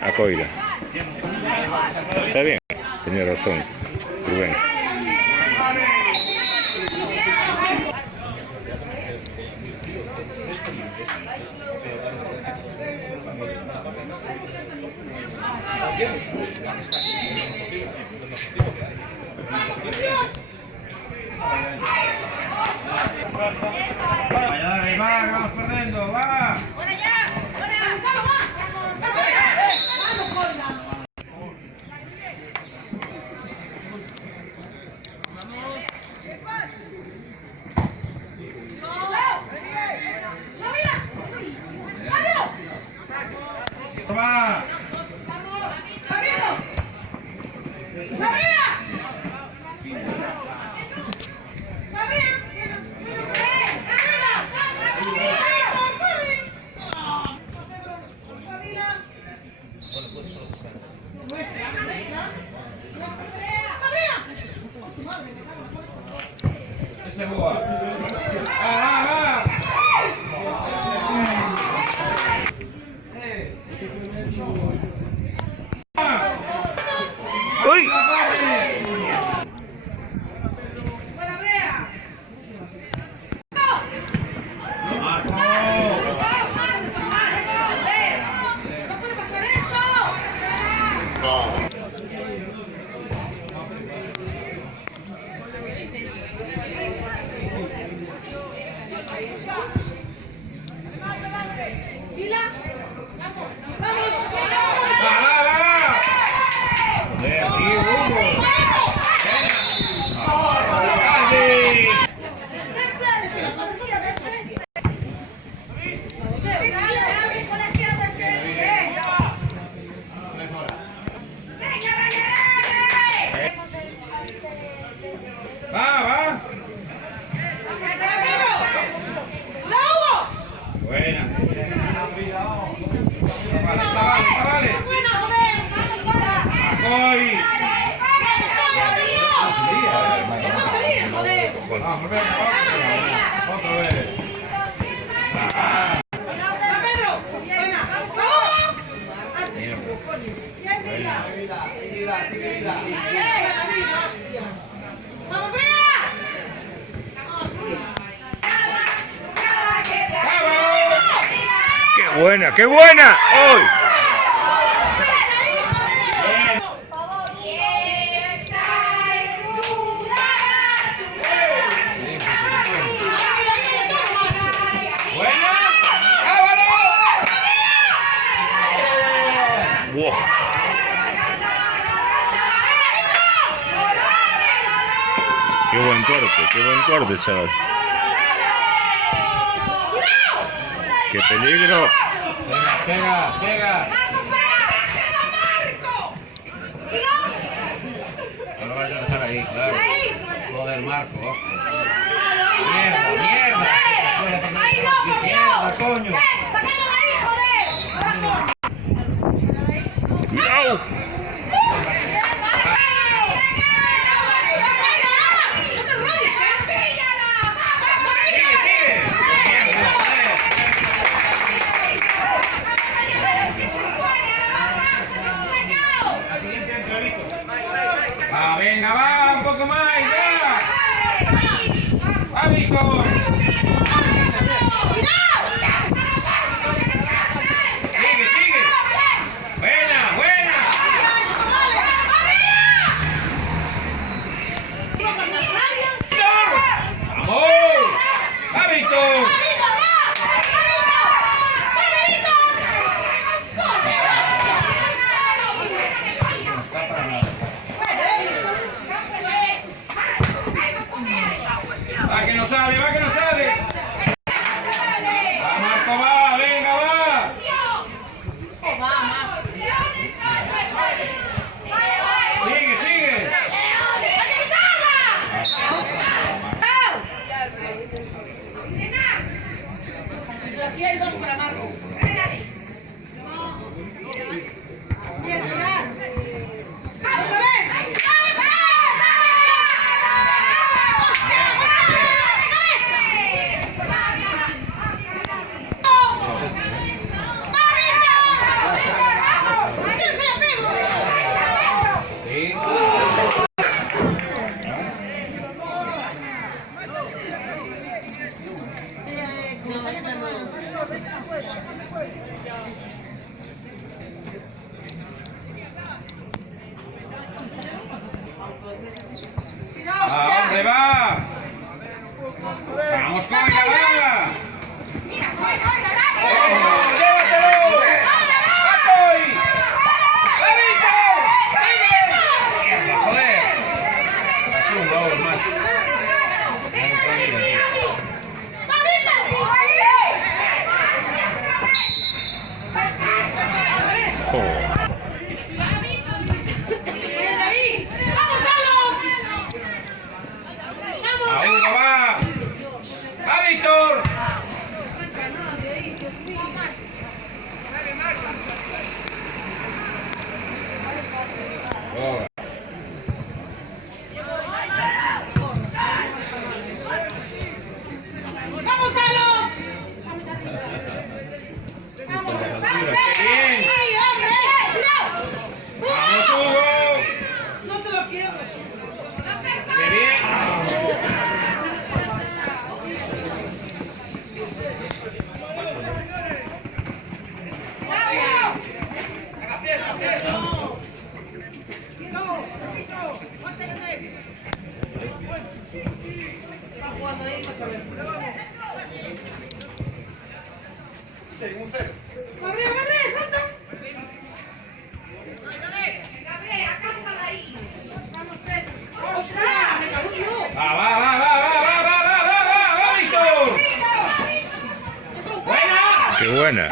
A Coira. Está bien, tenía razón, Rubén. Va, vamos perdiendo, va. Va. Ese boa. Va. ¡Uy! Va. Buena. Vale. Acoy. Vamos, otra vez. ¡Qué buena, qué buena! ¡Hoy! ¡Wow! Qué buen corte, chaval. ¡Qué peligro! Pega. No lo vayas a dejar ahí, claro. Joder, Marco, hostia. Mierda. Mierda, coño. ¡Cuidado! Venga, va, un poco más, ya. Va, Vico. va! ¡Qué buena!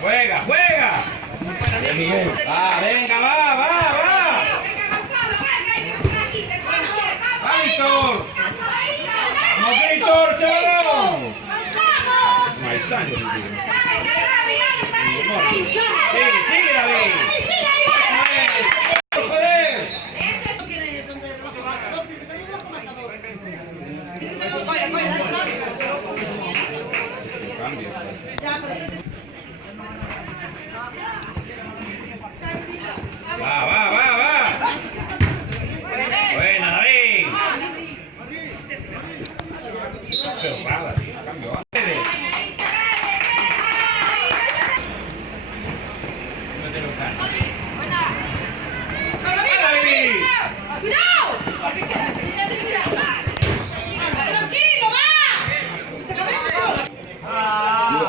¡Juega, juega! ¡Ah, venga, va! ¡Va, Víctor! ¡Vamos, Víctor, chavalón! No hay sangre, sigue, David. ¡Joder! Va. Buena, David. Pero va, David, cambio, va.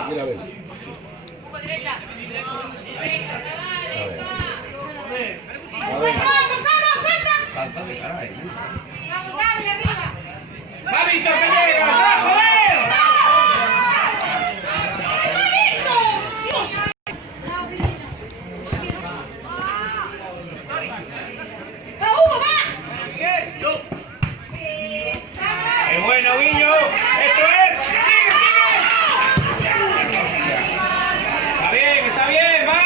Mira, a ver. Salta de cara ahí. ¡Va, Víctor, que llega! ¡Va, joder! ¡Qué bueno, Guiño! ¡Eso es! ¡Sigue! Está bien, va.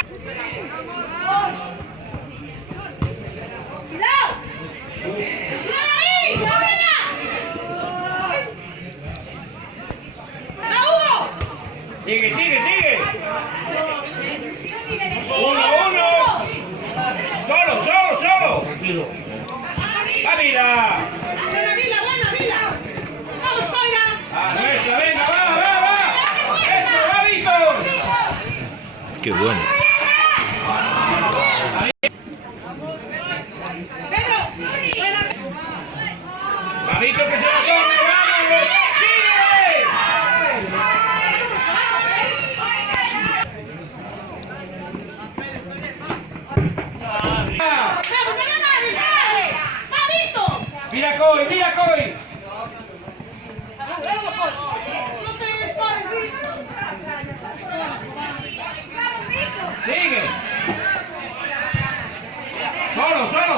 Sigue. 1-1. Vila! Buena Vila. Vamos, Coira. ¡A nuestra! ¡Venga, va! ¡Eso, va, Víctor! Qué bueno. Pedro. Buena. ¡Va, Víctor, que se la come! ¡Vamos! ¡Sigue! ¡Mira, Coy! No te dispares, ¡Sigue! ¡Solo! Solo.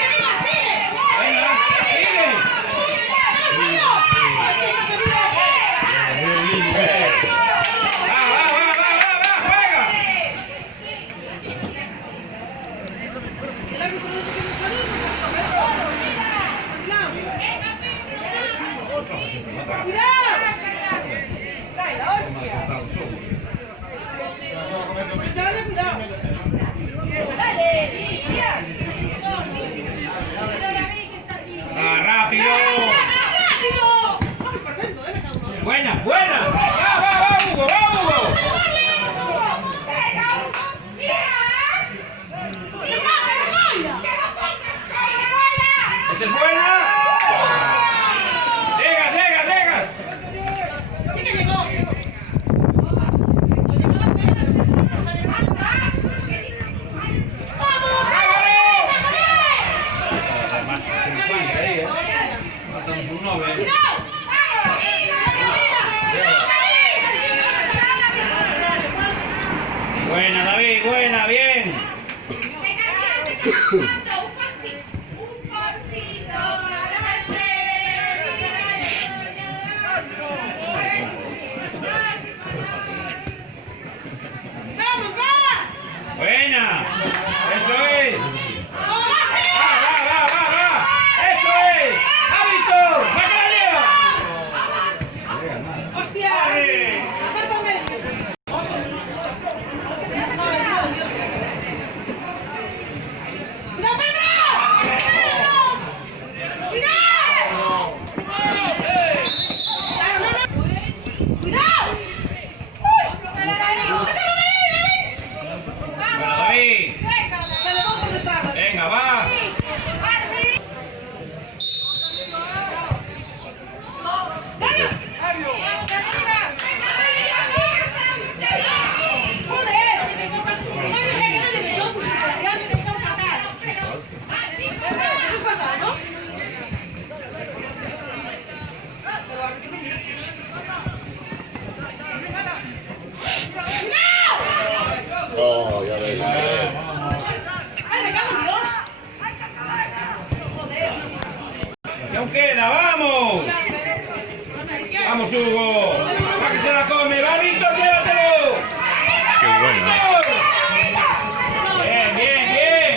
¡Venga! ¡Sigue! ¡Va! ¡Juega! ¡Va, rápido! ¡Buena! ¡Va, Hugo! ¡Esa es buena! ¡Llegas! Sí que llegó. Matamos un 9. Buena, David, buena, bien. Buena. Eso es. Va. Eso es. ¡A Víctor! ¡Va que la lleva! ¡Hostia! ¡Apártame! ¡Cuidado, Pedro! ¡Cuidado! ¡Cuidado! Bueno, David. Se le va por detrás. Venga, va. No, ya ves. ¿Qué aún queda? ¡Vamos! ¡Vamos, Hugo! ¡Va que se la come! ¡Va, Víctor, llévatelo! Qué bueno. Bien.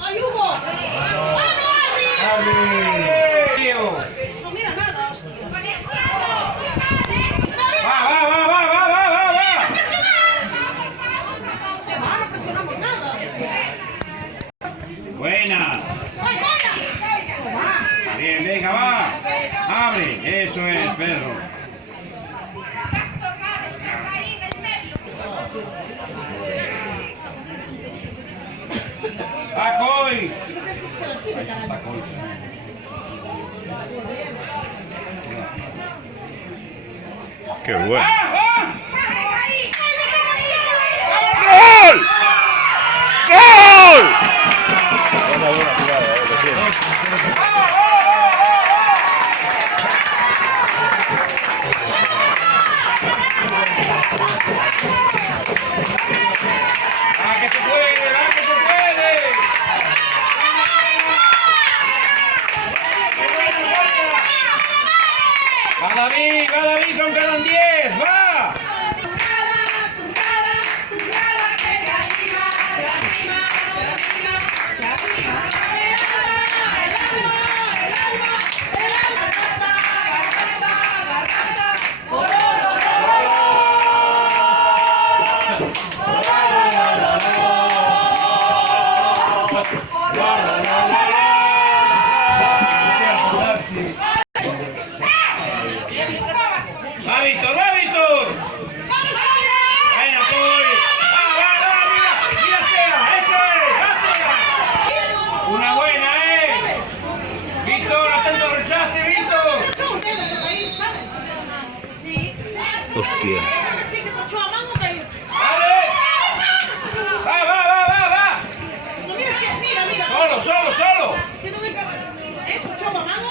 ¡Ay, Hugo! Diego. No mira nada, hostia. Va. No presionamos nada. Buena. Bien, venga, va. Abre. Eso es, Pedro. Va, Coy. Está Coy. Qué bueno. ¡Va! ¡Gol! ¡Gol! Buena jugada, lo tiene. ¡Va que se puede! ¡Va, David, aún quedan 10! ¡Va! Hostia. Sí, que tochó a mano cayó. ¡Dale! ¡Va! No, mira. ¡Solo! Que no me cabe. Tochó a mano.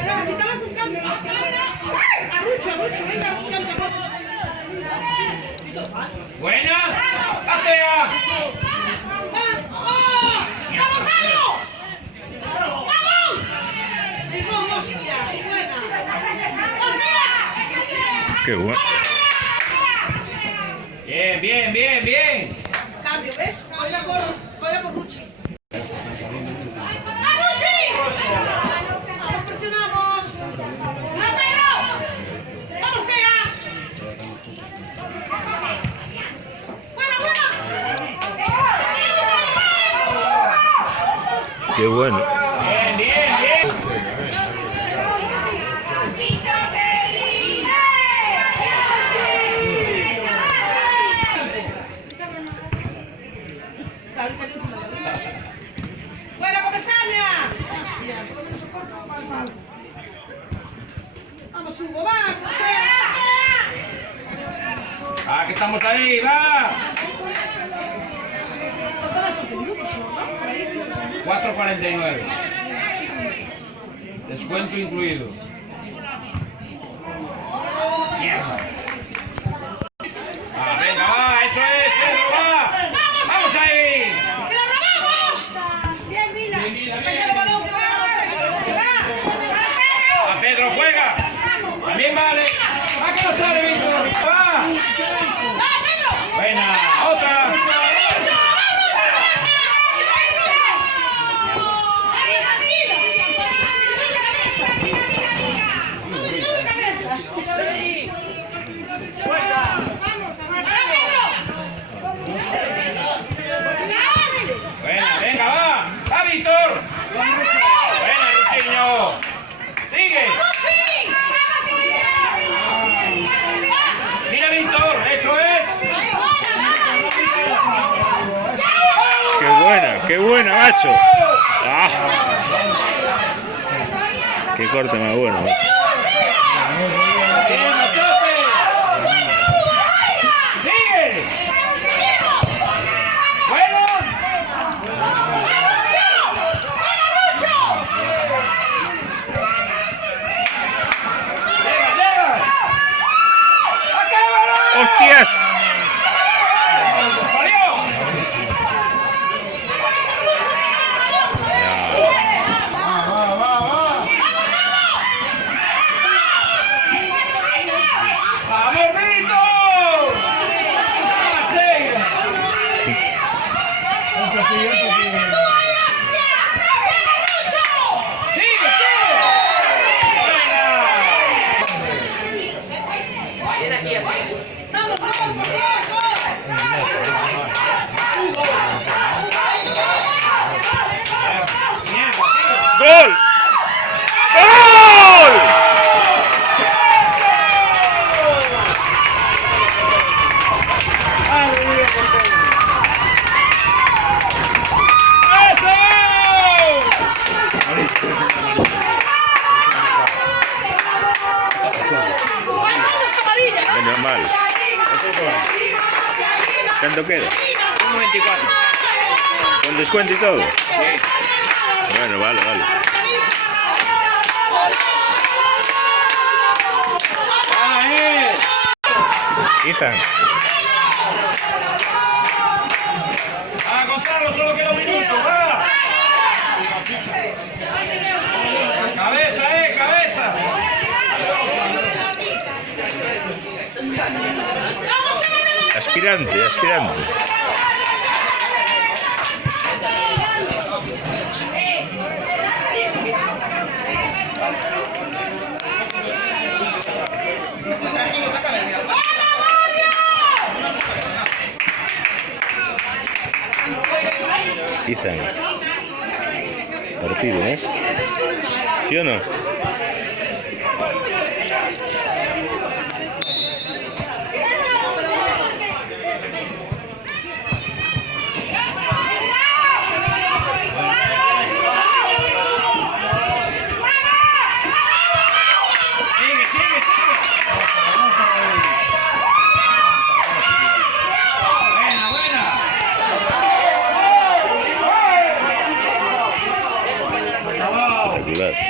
Pero si te das un cambio. Arrucho, venga, un cambio. ¡Buena! ¡Pasea! Qué bueno. Bien. Cambio, ¿ves? Voy por Ruchi. ¡Ah, Ruchi! Vamos, presionamos. ¡No, Pedro! ¡Vamos, Sea! ¡Buena! Qué bueno. Bien. ¡Buena, comesaña! Vamos, Hugo, va, Sea. ¡Ah, que estamos ahí! ¡Va! 4.49. Descuento incluido. Mierda. Venga, va, eso es, Pedro, va. ¡Vamos ahí! ¡Que la robamos! Bien, Mila. Deja el balón, que va. ¡A Pedro, juega! ¡También vale! ¡Va que no sale, Víctor! ¡Va! ¡Ah, Pedro! ¡Buena! ¡Otra! Buena, venga, va. ¡Va, Víctor! Buena, Ruchiño. Sigue. Mira, Víctor, eso es. Qué buena, macho. Ah. Qué corte más bueno. Bien, Machote. Sigue. Bueno. Llega. ¡Acábalo! ¡Hostias! ¡Salió! ¡Vamos, Víctor! ¡Sigue! ¡Vamos, por favor! ¡Gol! ¡Gol! Menos mal. ¿Cuánto queda? 1.24. ¿Con descuento y todo? Bueno, vale. Ethan. Gonzalo, solo queda un minuto, va. Cabeza. Aspirante. Ethan. Partido, ¿eh? ¿Sí o no?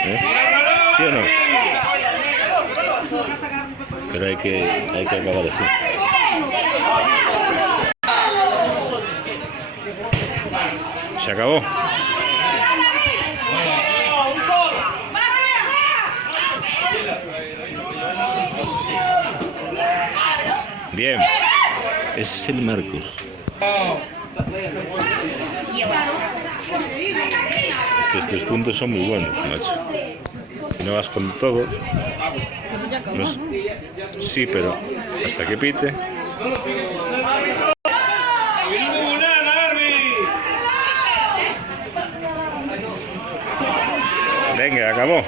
¿Eh? ¿Sí o no? Pero hay que acabar así. Se acabó. Bien. Ese es el Marcos. Estos 3 puntos son muy buenos, macho. Si no vas con todo. No sé. Sí, pero hasta que pite. Venga, acabó.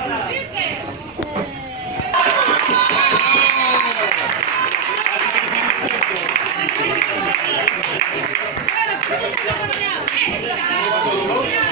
Bueno,